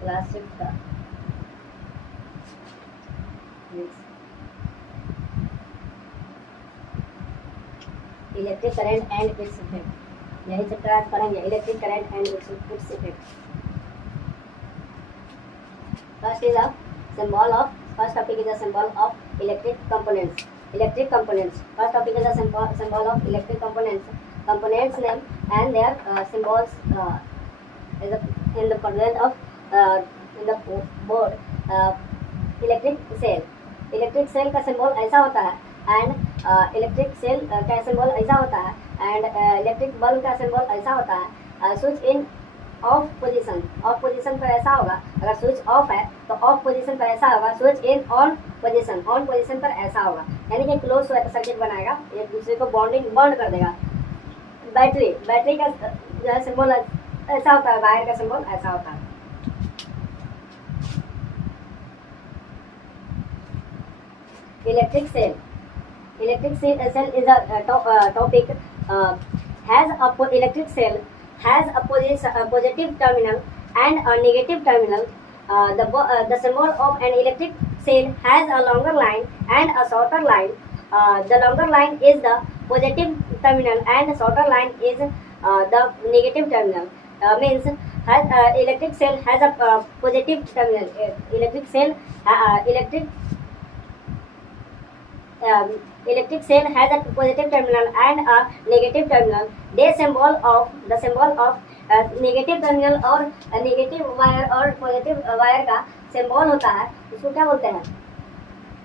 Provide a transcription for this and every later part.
Class shift का electric current and its effect, यही chapter आज पढ़ेंगे, electric current and its effect. First is a symbol of, first topic is a symbol of electric components. Electric components, first topic is a symbol of electric components. Components name and their symbols is in the present of in the board. Electric cell, electric cell का symbol ऐसा होता है and electric cell का symbol ऐसा होता है and electric bulb का symbol ऐसा होता है। Switch in off position, off position पर ऐसा होगा, अगर स्विच ऑफ है तो ऑफ पोजीशन पर ऐसा होगा, स्विच इन ऑन पोजीशन पर ऐसा होगा, यानी कि क्लोज सर्किट बनाएगा, एक दूसरे को बॉन्ड कर देगा। बैटरी, बैटरी का जो है सिंबल ऐसा होता है, वायर का सिंबल ऐसा होता है। Electric cell, electric cell is a topic has a electric cell has a positive terminal and a negative terminal. The symbol of an electric cell has a longer line and a shorter line. The longer line is the positive terminal and the shorter line is the negative terminal. Means electric cell has a positive terminal. Electric cell electric cell has a positive terminal and a negative terminal. The symbol of negative terminal और negative wire और positive wire का symbol होता है, इसको क्या बोलते हैं?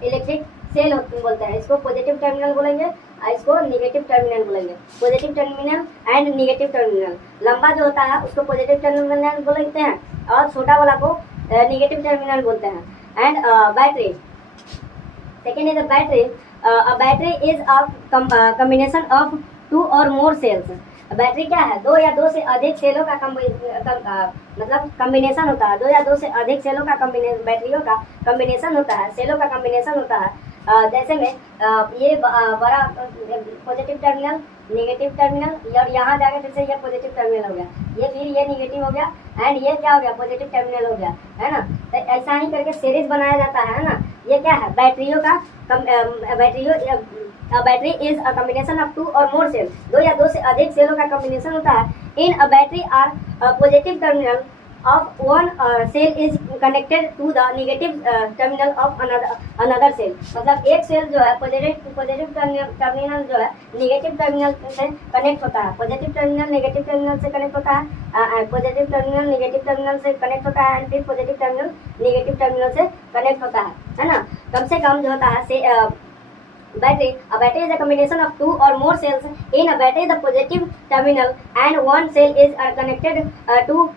Electric cell बोलते हैं। इसको पॉजिटिव टर्मिनल बोलेंगे, इसको नेगेटिव टर्मिनल बोलेंगे। Positive terminal and negative terminal, लंबा जो होता है उसको पॉजिटिव टर्मिनल बोलते हैं और छोटा वाला को नेगेटिव टर्मिनल बोलते हैं। And battery, second is a battery. A battery is a combination of two or more cells. Battery क्या है? दो या दो से अधिक सेलों का मतलब कम्बिनेशन होता है। दो या दो से अधिक सेलों का बैटरियों का कम्बिनेशन होता है, सेलों का कम्बिनेशन होता है। जैसे में ये बड़ा पॉजिटिव टर्मिनल, नेगेटिव टर्मिनल, और यहाँ जाकर फिर से ये पॉजिटिव टर्मिनल हो गया, ये फिर ये नेगेटिव हो गया एंड ये क्या हो गया? पॉजिटिव टर्मिनल हो गया, है ना। तो ऐसा ही करके सीरीज बनाया जाता है ना। ये क्या है? बैटरियों का battery is a combination of two or more cell, दो या दो से अधिक सेलों का कॉम्बिनेशन होता है। In a battery are positive terminal of one cell is connected to the negative terminal of another cell. मतलब एक सेल जो है पॉजिटिव टर्मिनल जो है नेगेटिव टर्मिनल से कनेक्ट होता है, पॉजिटिव टर्मिनल नेगेटिव टर्मिनल से कनेक्ट होता है, पॉजिटिव टर्मिनल नेगेटिव टर्मिनल से कनेक्ट होता है एंड फिर पॉजिटिव टर्मिनल नेगेटिव टर्मिनल से कनेक्ट होता है ना। कम से कम जो होता है battery, a battery is a combination of two or more cells. In a battery the positive terminal and one cell is connected to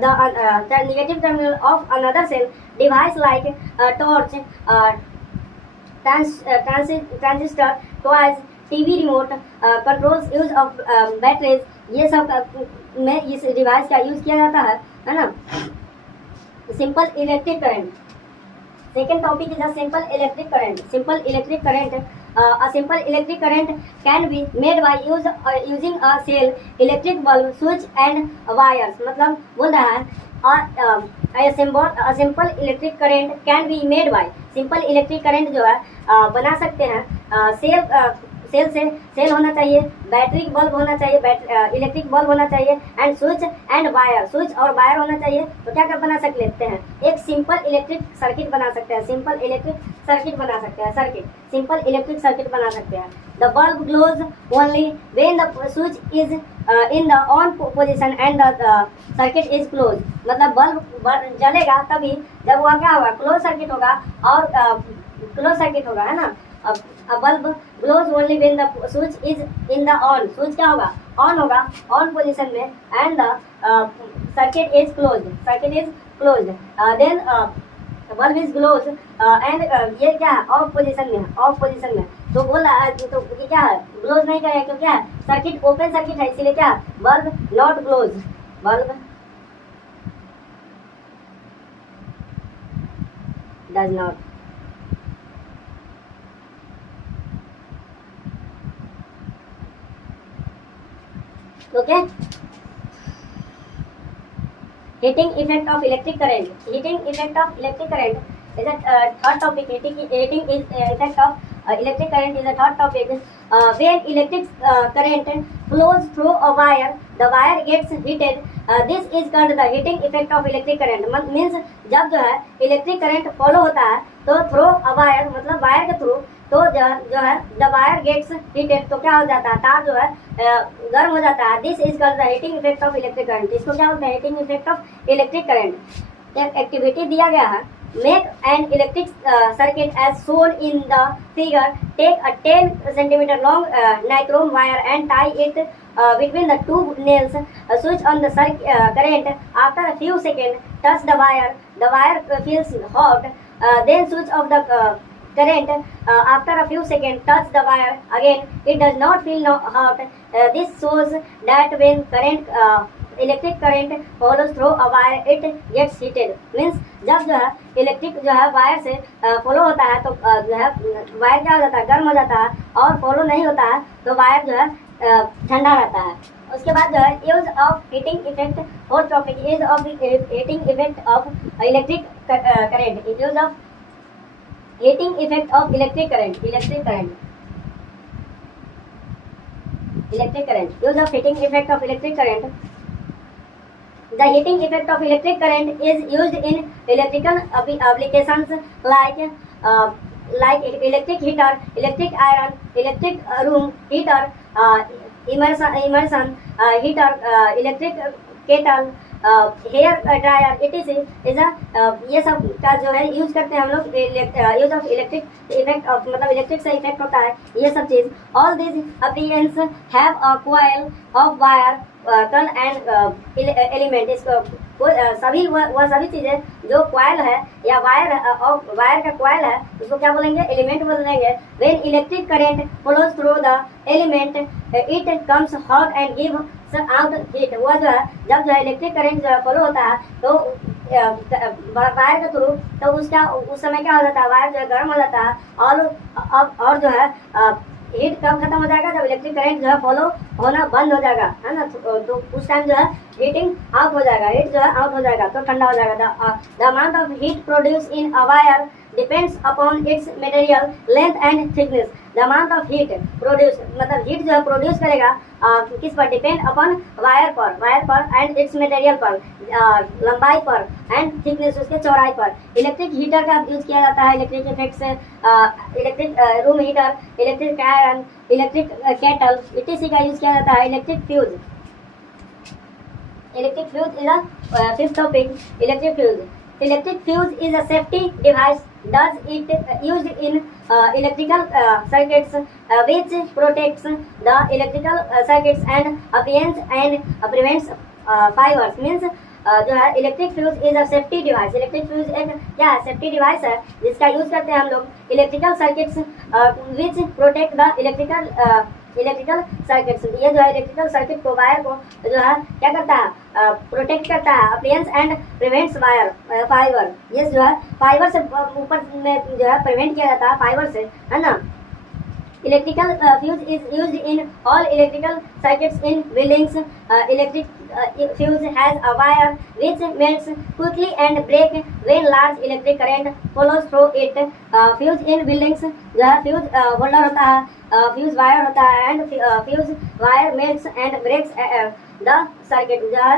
the negative terminal of another cell. Device like torch, transistor, toys, TV remote controls use of batteries. ये सब में इस device का use किया जाता है ना। Simple electric current, second topic is a simple electric current. Simple electric current, a simple electric current can be made by using a cell, electric bulb, switch and wires. मतलब बोल रहा है a simple electric current can be made by, simple electric current जो है बना सकते हैं cell होना चाहिए, बैटरी बल्ब होना चाहिए, इलेक्ट्रिक बल्ब होना चाहिए and switch and wire, switch और वायर होना चाहिए। तो क्या कर बना सकते हैं? एक सिंपल इलेक्ट्रिक सर्किट बना सकते हैं, सिंपल इलेक्ट्रिक सर्किट बना सकते हैं, सिंपल इलेक्ट्रिक सर्किट बना सकते हैं। The bulb glows only when the switch is in the on position and the circuit is close. मतलब बल्ब जलेगा तभी जब वह क्या होगा? क्लोज सर्किट होगा और क्लोज सर्किट होगा, है ना। A bulb glows only when the switch is in the on. Switch क्या होगा? On होगा, on position में, and the circuit is closed. Then bulb is closed and ये क्या है? Off position में, तो बोल रहा है तो ये क्या है? Close नहीं करेगा, क्यों? क्या है? सर्किट ओपन सर्किट है, इसीलिए क्या? Bulb not closed. Bulb does not. Okay heating effect of electric current. Heating effect of electric current is a third topic. Heating is effect of electric current is a third topic. When electric current flows through a wire, the wire gets heated. This is called the heating effect of electric current. Means जब जो है electric current follow होता है तो through a wire मतलब wire के through तो जो है द वायर गेट्स हीटेड तो क्या हो जाता है तार जो है गर्म हो जाता है. This is called the heating effect of electric current. इसको क्या बोलते हैं heating effect of electric current. एक एक्टिविटी दिया गया है. Make an electric circuit as shown in the figure. Take a 10 centimeter long nichrome wire and tie it between the two nails. Switch on the current. After a few seconds, touch the wire. The wire feels hot. Then switch off the current. After a few seconds, touch the wire again. It does not feel hot. This shows that when electric current follows through a wire, it gets heated. Means जब जो है electric जो है wire से follow होता है तो जो है वायर क्या हो जाता है गर्म हो जाता है और फॉलो नहीं होता है तो वायर जो है ठंडा रहता है. उसके बाद जो है use of heating effect fourth topic use of heating effect of electric current. Use of heating effect of electric current. Use of heating effect of electric current. The heating effect of electric current is used in electrical applications like electric heater, electric iron, electric room heater, immersion heater, electric kettle, hair dryer etc. ये सब का जो है use करते हैं हम लोग. Use of electric effect of मतलब इलेक्ट्रिक से इफेक्ट होता है ये सब चीज. All this appliance have a coil of wire कल एंड एलिमेंट. इसको सभी वह सभी चीजें जो कॉइल है या वायर का कॉइल है उसको क्या बोलेंगे एलिमेंट बोलेंगे. When electric current flows through the element it comes hot and give out heat. वो जो है जब जो है इलेक्ट्रिक करंट जो है फॉलो होता है तो वायर के थ्रू तो उसका उस समय क्या हो जाता है वायर जो है गर्म हो जाता है और जो है हीट कब खत्म हो जाएगा जब इलेक्ट्रिक करंट जो है फॉलो होना बंद हो जाएगा है ना. तो उस टाइम जो है हीटिंग आउट हो जाएगा हीट जो है आउट हो जाएगा तो ठंडा हो जाएगा. The amount of heat produce in a wire depends upon its material length and thickness. The amount of heat produce मतलब हीट जो है प्रोड्यूस करेगा किस पर डिपेंड अपॉन वायर पर एंड इट्स मटेरियल पर लंबाई पर एंड थिकनेस उसके चौड़ाई पर. इलेक्ट्रिक हीटर का यूज किया जाता है इलेक्ट्रिक इफेक्ट से. Electric room heater, electric iron, electric kettle etc. का यूज किया जाता है. Electric fuse is a fifth topic. Electric fuse is a safety device. Does it used in electrical circuits which protects the electrical circuits and appliance and prevents fires. Means जो है electric fuse is a safety device. Electric fuse एक क्या है safety device है जिसका use करते हैं हम लोग electrical circuits which protect the electrical circuits. ये जो है इलेक्ट्रिकल सर्किट को वायर को जो है क्या करता है प्रोटेक्ट करता है. Appliance and prevents fibre. ये जो है फाइबर से ऊपर में जो है प्रिवेंट किया जाता है फाइबर से है ना. Electrical fuse is used in all electrical circuits in buildings. Electric fuse has a wire which melts quickly and break when large electric current follows through it. Fuse in buildings जो है fuse holder होता है, fuse wire होता है and fuse wire melts and breaks the circuit. जो है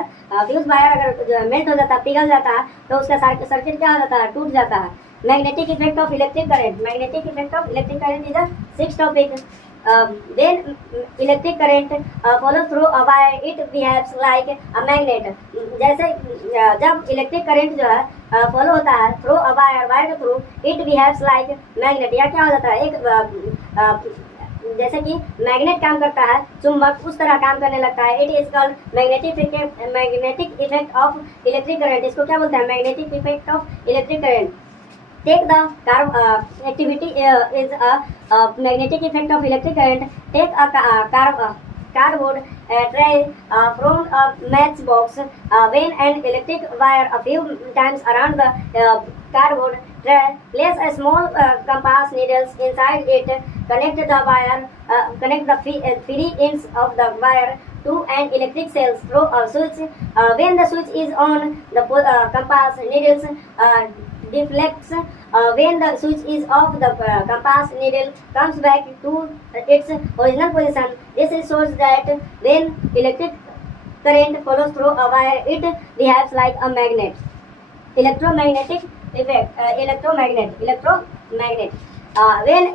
fuse wire अगर जो है मेल्ट हो जाता है पिघल जाता है तो उसका सर्किट क्या हो जाता है टूट जाता है. Magnetic effect of electric current. Magnetic effect of electric current is a sixth topic. When electric current follows through a wire, it behaves like a magnet. जैसे जब इलेक्ट्रिक करंट जो है फॉलो होता है थ्रू अ वायर के through it behaves like magnet. या क्या हो जाता है एक जैसे कि मैग्नेट काम करता है चुंबक उस तरह काम करने लगता है. It is called magnetic effect of electric current. इसको क्या बोलते हैं magnetic effect of electric current. Take the activity is a magnetic effect of electric current. Take a cardboard tray from a matchbox. When an electric wire a few times around the cardboard tray, place a small compass needles inside it. Connect the free ends of the wire to an electric cell through a switch. When the switch is on, the compass needles deflects. When the switch is off, the compass needle comes back to its original position. This shows that when electric current follows through a wire, it behaves like a magnet. Electromagnetic effect. Electromagnet. When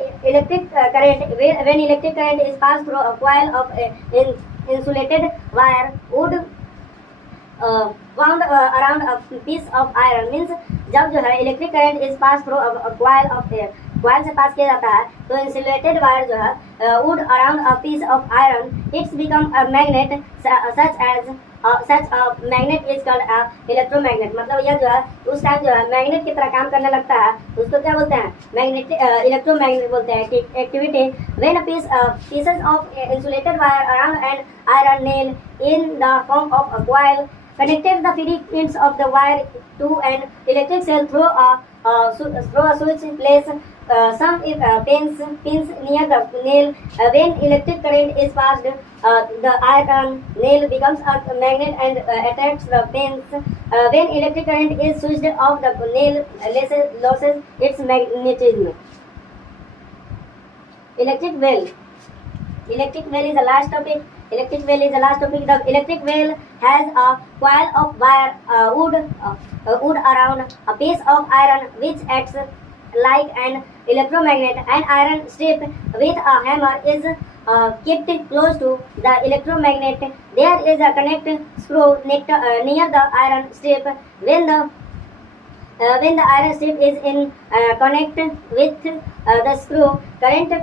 electric current is passed through a coil of insulated wire wood wound around a piece of iron, means जब जो है electric current is pass through coil of coil से पास किया जाता है तो insulated wire जो है wound around a piece of iron, it's become a magnet such a magnet is called electromagnet. मतलब यह जो है उस टाइम जो है मैग्नेट की तरह काम करने लगता है, उसको क्या बोलते हैं, मैग्नेटिक इलेक्ट्रोमैग्नेट बोलते हैं। Activity when pieces of insulated wire around an iron nail in the form of a coil connected the free ends of the wire to an electric cell through a switch place some pins near the nail. When electric current is passed, the iron nail becomes a magnet and attracts the pins. When electric current is switched off, the nail loses its magnetism. Electric well is the last topic. The electric well has a coil of wire wood around a piece of iron which acts like an electromagnet. An iron strip with a hammer is kept close to the electromagnet. There is a connect screw near the iron strip. When the iron strip is in connect with the screw, current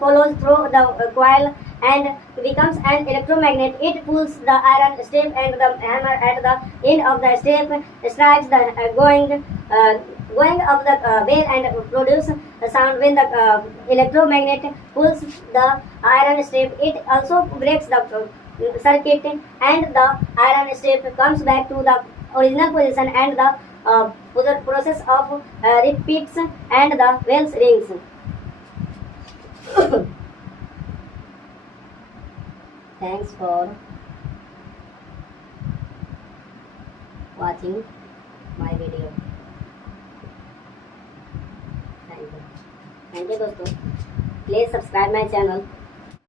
follows through the coil and becomes an electromagnet. It pulls the iron strip and the hammer at the end of the strip strikes the going of the bell and produces a sound. When the electromagnet pulls the iron strip, it also breaks the circuit and the iron strip comes back to the original position and the process of repeats and the bells rings. Thanks for watching my video. Thank you दोस्तों. Please subscribe my channel.